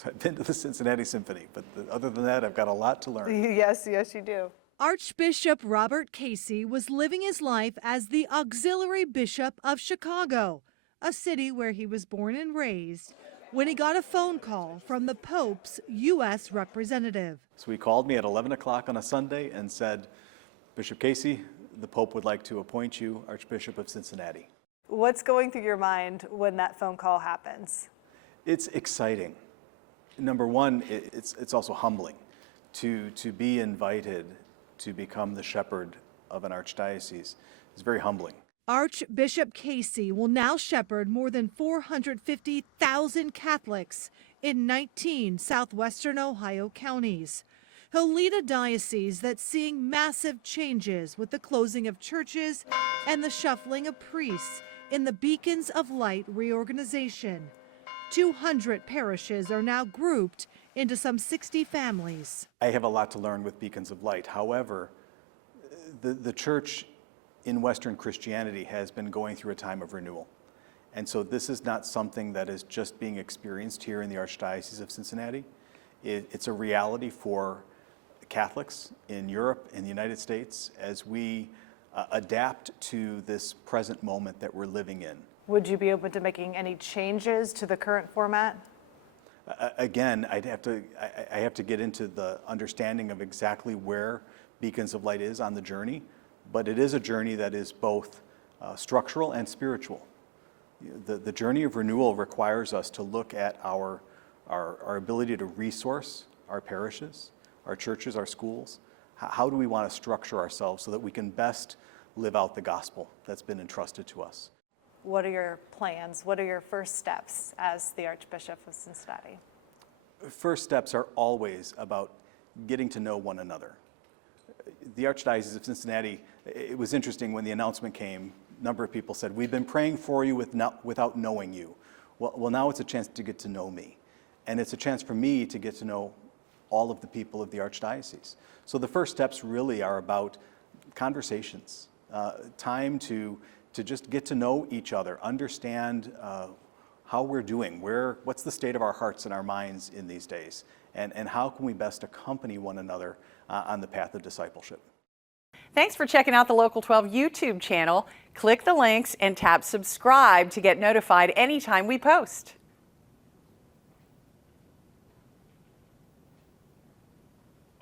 So I've been to the Cincinnati Symphony, but other than that, I've got a lot to learn. Yes, yes, you do. Archbishop Robert Casey was living his life as the auxiliary bishop of Chicago, a city where he was born and raised, when he got a phone call from the Pope's U.S. representative. So he called me at 11 o'clock on a Sunday and said, Bishop Casey, the Pope would like to appoint you Archbishop of Cincinnati. What's going through your mind when that phone call happens? It's exciting. Number one, it's also humbling to be invited to become the shepherd of an archdiocese. It's very humbling. Archbishop Casey will now shepherd more than 450,000 Catholics in 19 southwestern Ohio counties. He'll lead a diocese that's seeing massive changes with the closing of churches and the shuffling of priests in the Beacons of Light reorganization. 200 parishes are now grouped into some 60 families. I have a lot to learn with Beacons of Light. However, the church in Western Christianity has been going through a time of renewal. And so this is not something that is just being experienced here in the Archdiocese of Cincinnati. It's a reality for Catholics in Europe and the United States as we adapt to this present moment that we're living in. Would you be open to making any changes to the current format? Again, I have to get into the understanding of exactly where Beacons of Light is on the journey, but it is a journey that is both structural and spiritual. The journey of renewal requires us to look at our ability to resource our parishes, our churches, our schools. How do we want to structure ourselves so that we can best live out the gospel that's been entrusted to us? What are your plans? What are your first steps as the Archbishop of Cincinnati? First steps are always about getting to know one another. The Archdiocese of Cincinnati, it was interesting when the announcement came, a number of people said, we've been praying for you without knowing you. Well, now it's a chance to get to know me. And it's a chance for me to get to know all of the people of the Archdiocese. So the first steps really are about conversations, time to just get to know each other, understand how we're doing, what's the state of our hearts and our minds in these days, and how can we best accompany one another on the path of discipleship. Thanks for checking out the Local 12 YouTube channel. Click the links and tap subscribe to get notified anytime we post.